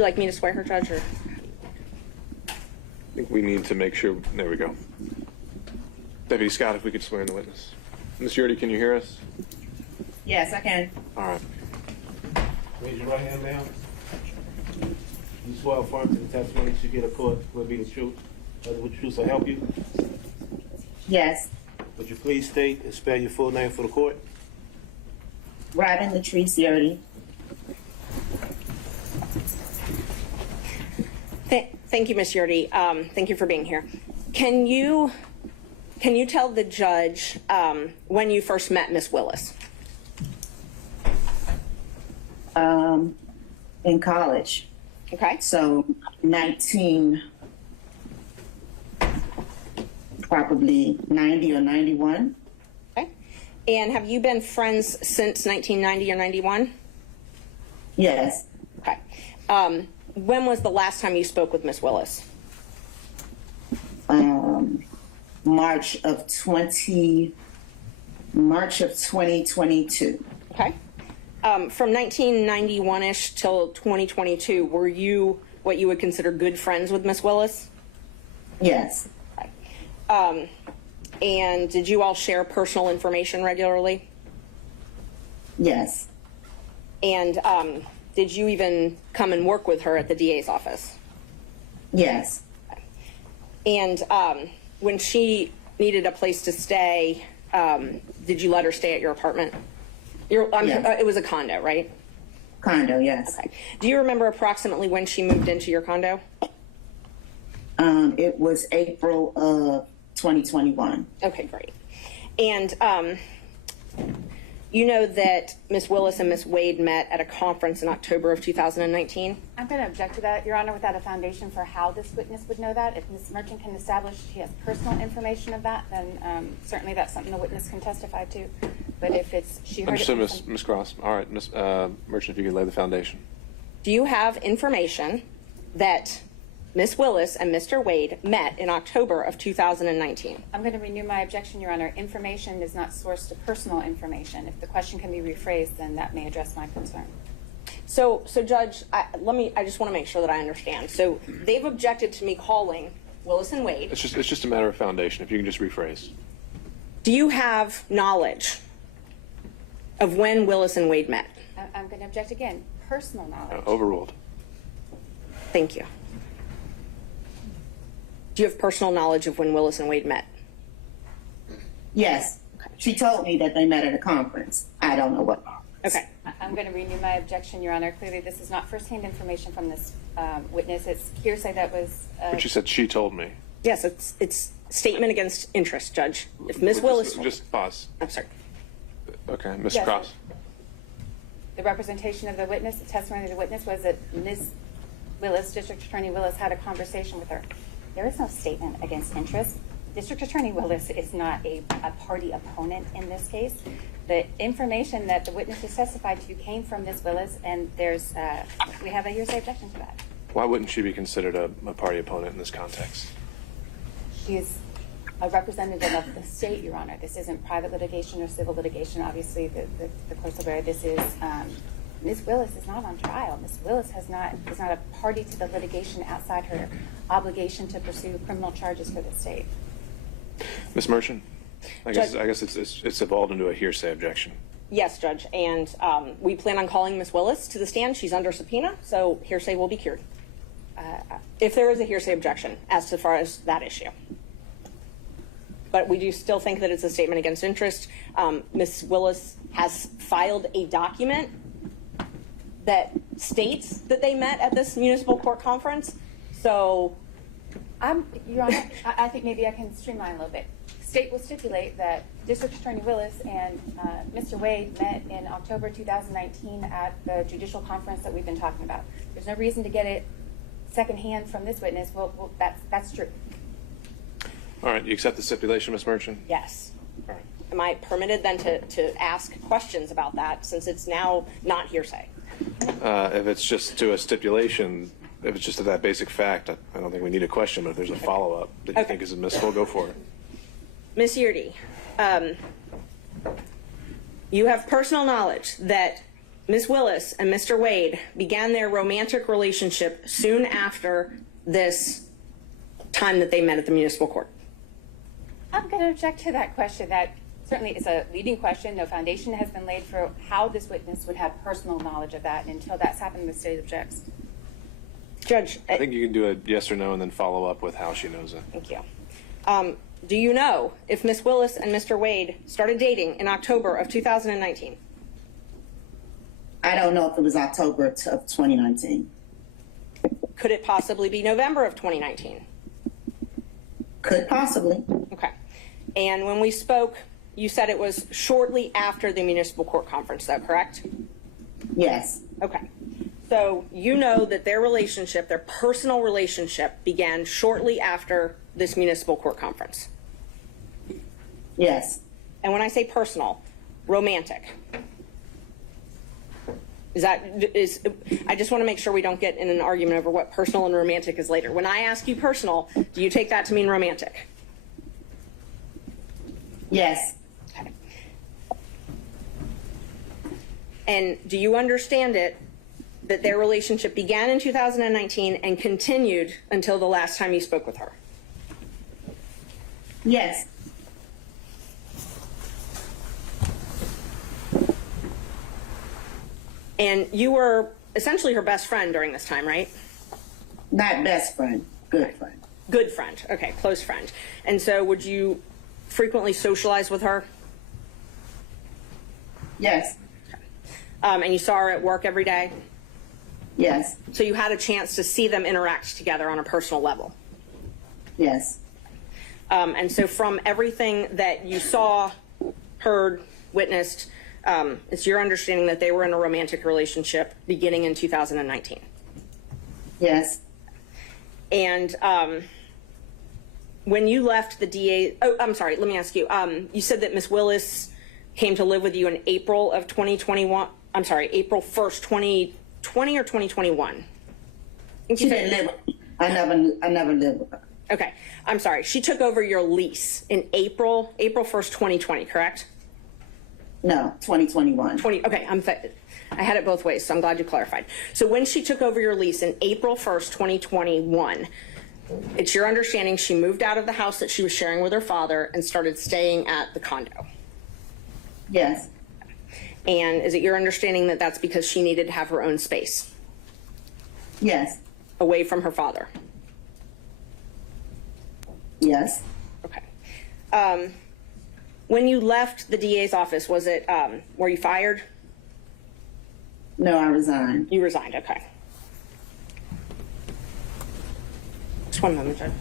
you like me to swear her, Judge? Or? I think we need to make sure. There we go. Deputy Scott, if we could swear in the witness. Ms. Yearti, can you hear us? Yes, I can. All right. Raise your right hand, ma'am. You swear affirm to the testimony that you get a court will be the truth. Would the truth will help you? Yes. Would you please state and spell your full name for the court? Robin Latrice Yearti. Thank you, Ms. Yearti. Thank you for being here. Can you tell the judge when you first met Ms. Willis? In college. Okay. So probably 90 or 91. Okay. And have you been friends since 1990 or 91? Yes. Okay. When was the last time you spoke with Ms. Willis? March of 2022. Okay. From 1991-ish till 2022, were you what you would consider good friends with Ms. Willis? Yes. Okay. And did you all share personal information regularly? Yes. And did you even come and work with her at the DA's office? Yes. And when she needed a place to stay, did you let her stay at your apartment? Yes. It was a condo, right? Condo, yes. Okay. Do you remember approximately when she moved into your condo? It was April of 2021. Okay, great. And you know that Ms. Willis and Ms. Wade met at a conference in October of 2019? I'm going to object to that, Your Honor, without a foundation for how this witness would know that. If Ms. Merchant can establish she has personal information of that, then certainly that's something the witness can testify to. But if it's she heard Understood, it Ms. Cross. All right, Ms. Merchant, if you could lay the foundation. Do you have information that Ms. Willis and Mr. Wade met in October of 2019? I'm going to renew my objection, Your Honor. Information is not sourced to personal information. If the question can be rephrased, then that may address my concern. So Judge, I just want to make sure that I understand. So they've objected to me calling Willis and Wade. It's just a matter of foundation. If you can just rephrase. Do you have knowledge of when Willis and Wade met? I'm going to object again. Personal knowledge. Overruled. Thank you. Do you have personal knowledge of when Willis and Wade met? Yes. She told me that they met at a conference. I don't know what conference. Okay. I'm going to renew my objection, Your Honor. Clearly, this is not firsthand information from this witness. It's hearsay that was... But you said she told me. Yes, it's statement against interest, Judge. If Ms. Willis... Just pause. I'm sorry. Okay, Ms. Yes. Cross. The representation of the witness, the testimony of the witness was that Ms. Willis, District Attorney Willis, had a conversation with her. There is no statement against interest. District Attorney Willis is not a party opponent in this case. The information that the witness has testified to came from Ms. Willis, and there's we have a hearsay objection to that. Why wouldn't she be considered a party opponent in this context? She's a representative of the state, Your Honor. This isn't private litigation or civil litigation. Obviously, the court's aware this is. Ms. Willis is not on trial. Ms. Willis is not a party to the litigation outside her obligation to pursue criminal charges for the state. Ms. Merchant, I guess it's evolved into a hearsay objection. Yes, Judge, and we plan on calling Ms. Willis to the stand. She's under subpoena, so hearsay will be cured. If there is a hearsay objection as far as that issue. But we do still think that it's a statement against interest. Ms. Willis has filed a document that states that they met at this municipal court conference. So, Your Honor, I think maybe I can streamline a little bit. State will stipulate that District Attorney Willis and Mr. Wade met in October 2019 at the judicial conference that we've been talking about. There's no reason to get it secondhand from this witness. Well, that's true. All right, you accept the stipulation, Ms. Merchant? yes. All right. Am I permitted then to ask questions about that since it's now not hearsay? If it's just to a stipulation, if it's just to that basic fact, I don't think we need a question, but if there's a follow-up that you think is admissible, go for it. Ms. Yearti, you have personal knowledge that Ms. Willis and Mr. Wade began their romantic relationship soon after this time that they met at the municipal court? I'm going to object to that question. That certainly is a leading question. No foundation has been laid for how this witness would have personal knowledge of that. And until that's happened, the state objects. Judge, I think you can do a yes or no and then follow up with how she knows it. thank you. Do you know if Ms. Willis and Mr. Wade started dating in October of 2019? I don't know if it was October of 2019. Could it possibly be November of 2019? Could possibly. Okay. And when we spoke, you said it was shortly after the municipal court conference, though, correct? Yes. Okay. So you know that their relationship, their personal relationship, began shortly after this municipal court conference. Yes. And when I say personal, romantic. I just want to make sure we don't get in an argument over what personal and romantic is later. When I ask you personal, do you take that to mean romantic? Yes. Okay. And do you understand it that their relationship began in 2019 and continued until the last time you spoke with her? Yes. And you were essentially her best friend during this time, right? Not best friend. Good friend. Good friend. Okay, close friend. And so would you frequently socialize with her? Yes. And you saw her at work every day? Yes. So you had a chance to see them interact together on a personal level? Yes. And so from everything that you saw, heard, witnessed, it's your understanding that they were in a romantic relationship beginning in 2019? Yes. And when you left the DA, oh, I'm sorry, let me ask you. You said that Ms. Willis came to live with you in April of 2021. I'm sorry, April 1st, 2020 or 2021? She didn't live with me. I never lived with her. Okay, I'm sorry. She took over your lease in April 1st, 2020, correct? No, 2021. Okay, I had it both ways, so I'm glad you clarified. So when she took over your lease in April 1st, 2021, it's your understanding she moved out of the house that she was sharing with her father and started staying at the condo? Yes. And is it your understanding that that's because she needed to have her own space Yes. away from her father? Yes. Okay. When you left the DA's office, was it, were you fired? No, I resigned. You resigned, okay. Just one moment, Joe.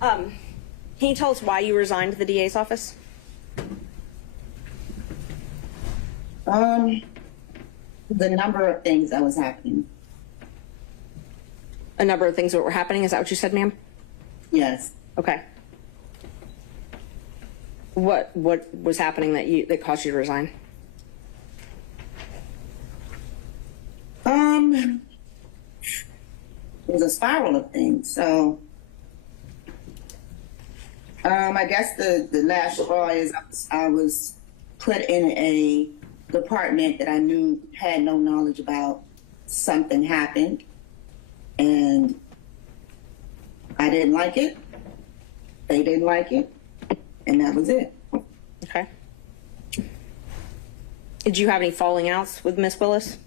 Can you tell us why you resigned the DA's office? The number of things that was happening. A number of things that were happening, is that what you said, ma'am? Yes. Okay. What was happening that caused you to resign? It was a spiral of things. So, I guess the last straw is I was put in a department that I knew had no knowledge about. Something happened, and I didn't like it. They didn't like it, and that was it. Okay. Did you have any falling outs with Miss Willis?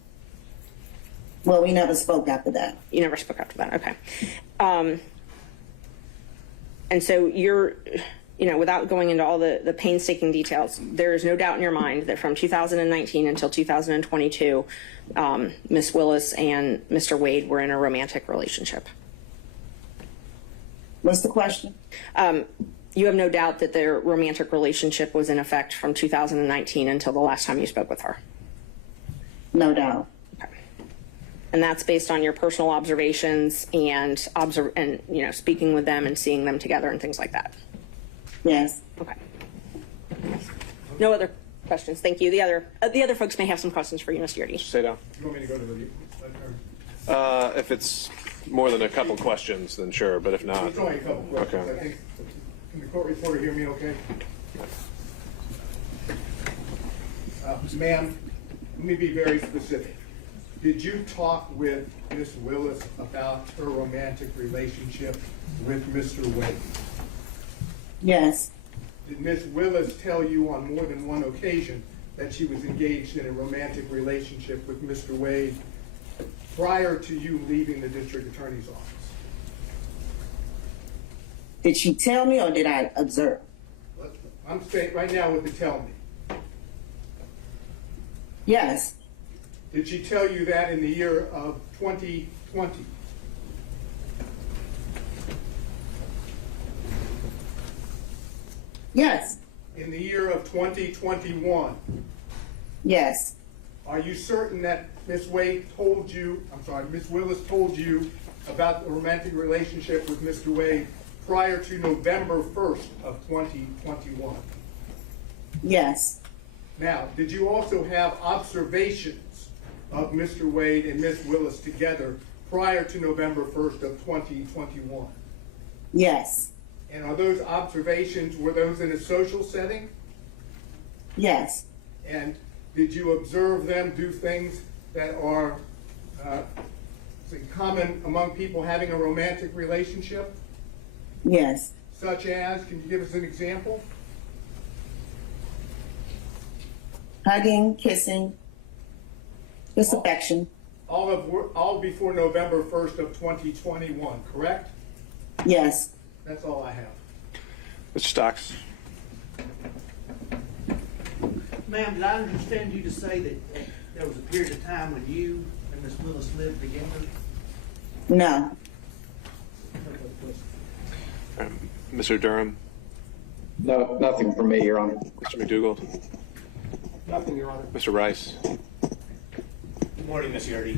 Well, we never spoke after that. You never spoke after that, okay. And so you're, without going into all the painstaking details, there is no doubt in your mind that from 2019 until 2022, Miss Willis and Mr. Wade were in a romantic relationship. What's the question? You have no doubt that their romantic relationship was in effect from 2019 until the last time you spoke with her? No doubt. Okay. And that's based on your personal observations and speaking with them and seeing them together and things like that? Yes. Okay. No other questions. Thank you. The other folks may have some questions for you, Ms. Yearti. Stay down. You want me to go to the If it's more than a couple questions, then sure, but if not, It's only a couple questions. Okay. I think, can the court reporter hear me okay? Ma'am, let me be very specific. Did you talk with Miss Willis about her romantic relationship with Mr. Wade? Yes. Did Miss Willis tell you on more than one occasion that she was engaged in a romantic relationship with Mr. Wade prior to you leaving the district attorney's office? Did she tell me or did I observe? I'm saying right now with the tell me. Yes. Did she tell you that in the year of 2020? Yes. In the year of 2021? Yes. Are you certain that Miss Willis told you about the romantic relationship with Mr. Wade prior to November 1st of 2021? Yes. Now, did you also have observations of Mr. Wade and Miss Willis together prior to November 1st of 2021? Yes. And are those observations, were those in a social setting? Yes. And did you observe them do things that are common among people having a romantic relationship? Yes. Such as, can you give us an example? Hugging, kissing, just affection. All before November 1st of 2021, correct? Yes. That's all I have. Mr. Stocks. Ma'am, did I understand you to say that there was a period of time when you and Miss Willis lived together? No. Mr. Durham. No, nothing from me, Your Honor. Mr. McDougald. Nothing, Your Honor. Mr. Rice. Good morning, Ms. Yearti.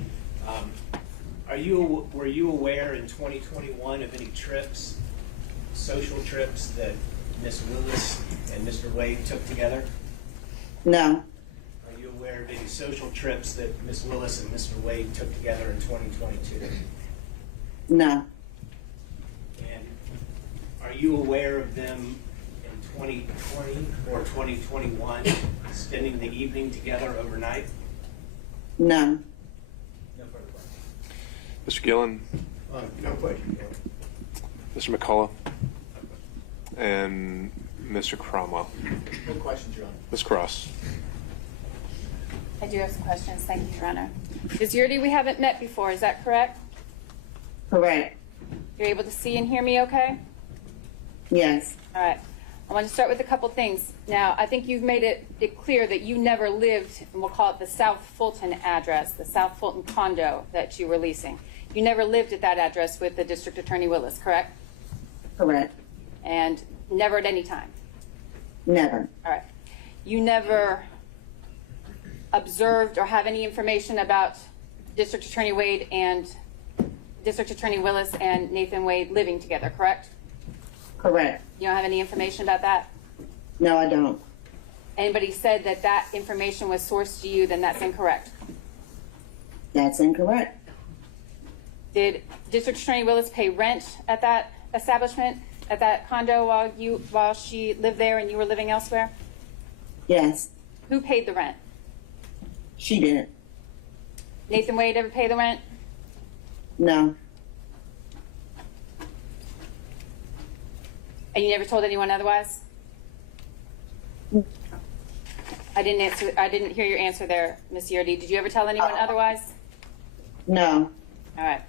Were you aware in 2021 of any trips, social trips that Ms. Willis and Mr. Wade took together? No. Are you aware of any social trips that Ms. Willis and Mr. Wade took together in 2022? No. And are you aware of them in 2020 or 2021 spending the evening together overnight? No. No further questions. Mr. Gillen. No question. Mr. McCullough. And Mr. Cromwell. No questions, Your Honor. Ms. Cross. I do have some questions. Thank you, Your Honor. Ms. Yearti, we haven't met before. Is that correct? Correct. You're able to see and hear me okay? Yes. All right. I want to start with a couple things. Now, I think you've made it clear that you never lived, and we'll call it the South Fulton address, the South Fulton condo that you were leasing. You never lived at that address with the District Attorney Willis, correct? Correct. And never at any time? Never. All right. You never observed or have any information about District Attorney Wade and District Attorney Willis and Nathan Wade living together, correct? Correct. You don't have any information about that? No, I don't. Anybody said that that information was sourced to you, then that's incorrect. That's incorrect. Did District Attorney Willis pay rent at that establishment, at that condo while she lived there and you were living elsewhere? Yes. Who paid the rent? She did. Nathan Wade ever pay the rent? No. And you never told anyone otherwise? I didn't hear your answer there, Ms. Yearti. Did you ever tell anyone otherwise? No. All right.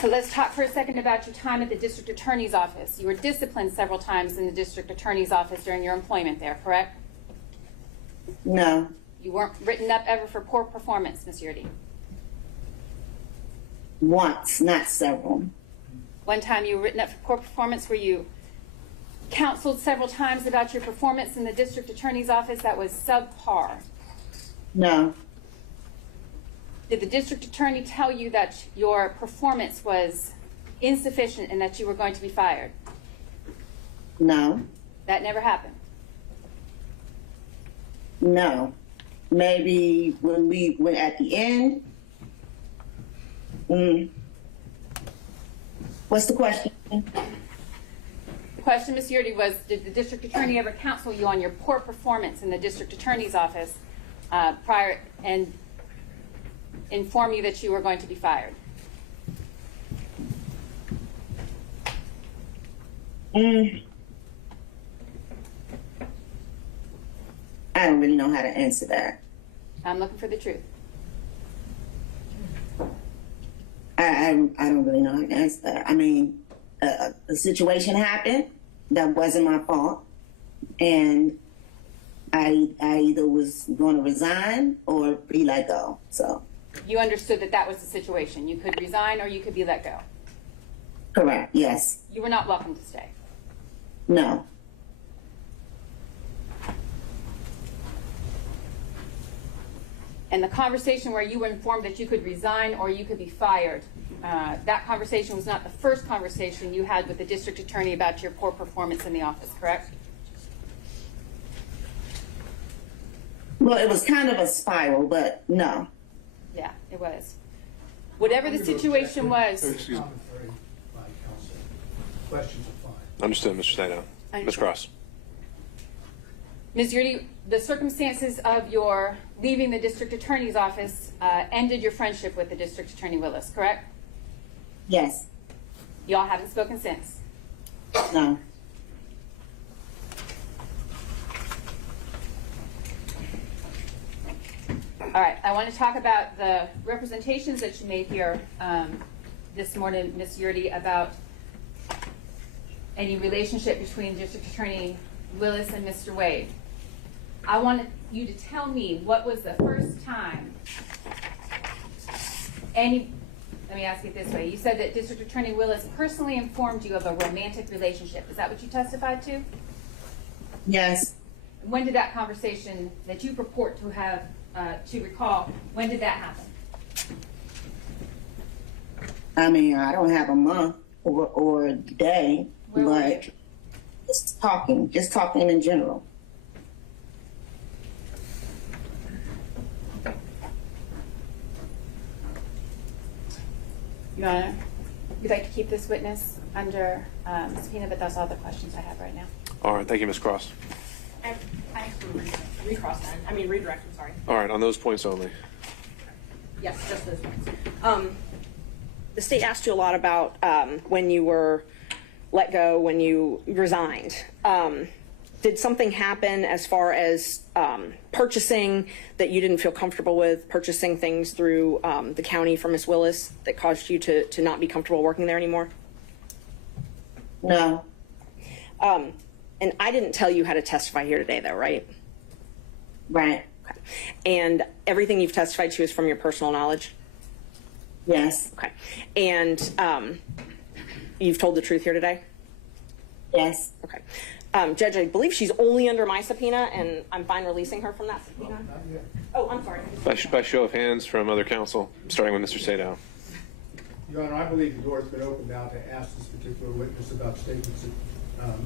So let's talk for a second about your time at the District Attorney's office. You were disciplined several times in the District Attorney's office during your employment there, correct? No. You weren't written up ever for poor performance, Ms. Yearti. Once, not several. One time you were written up for poor performance. Were you counseled several times about your performance in the District Attorney's office that was subpar? No. Did the District Attorney tell you that your performance was insufficient and that you were going to be fired? No. That never happened. No. Maybe when at the end, What's the question? The question, Ms. Yearti, was did the district attorney ever counsel you on your poor performance in the district attorney's office prior and inform you that you were going to be fired? I don't really know how to answer that. I'm looking for the truth. I don't really know how to answer that. I mean, a situation happened that wasn't my fault, and I either was going to resign or be let go. So, You understood that that was the situation. You could resign or you could be let go. correct. Yes. You were not welcome to stay. No. And the conversation where you were informed that you could resign or you could be fired, that conversation was not the first conversation you had with the district attorney about your poor performance in the office, correct? Well, it was kind of a spiral, but no. Yeah, it was. Whatever the situation was, Excuse me. Commentary by counsel. Questions are fine. Understood, Mr. Sato. Ms. Cross. Ms. Yearti, the circumstances of your leaving the district attorney's office ended your friendship with the district attorney Willis, correct? Yes. Y'all haven't spoken since. No. All right, I want to talk about the representations that you made here this morning, Ms. Yearti, about any relationship between District Attorney Willis and Mr. Wade. I want you to tell me what was the first time let me ask it this way. You said that District Attorney Willis personally informed you of a romantic relationship. Is that what you testified to? Yes. When did that conversation that you purport to have, to recall, when did that happen? I mean, I don't have a month or a day, Where were but you? just talking in general. Your Honor, we'd like to keep this witness under subpoena, but that's all the questions I have right now. All right, thank you, Ms. Cross. I have to redirect, I'm sorry. All right, on those points only. Yes, just those points. The state asked you a lot about when you were let go, when you resigned. Did something happen as far as purchasing that you didn't feel comfortable with, purchasing things through the county for Ms. Willis that caused you to not be comfortable working there anymore? No. And I didn't tell you how to testify here today, though, right? Right. Okay. And everything you've testified to is from your personal knowledge? Yes. Okay. And you've told the truth here today? Yes. Okay. Judge, I believe she's only under my subpoena, and I'm fine releasing her from that subpoena. Oh, I'm sorry. By show of hands from other counsel, starting with Mr. Sato. Your Honor, I believe the door has been opened now to ask this particular witness about statements that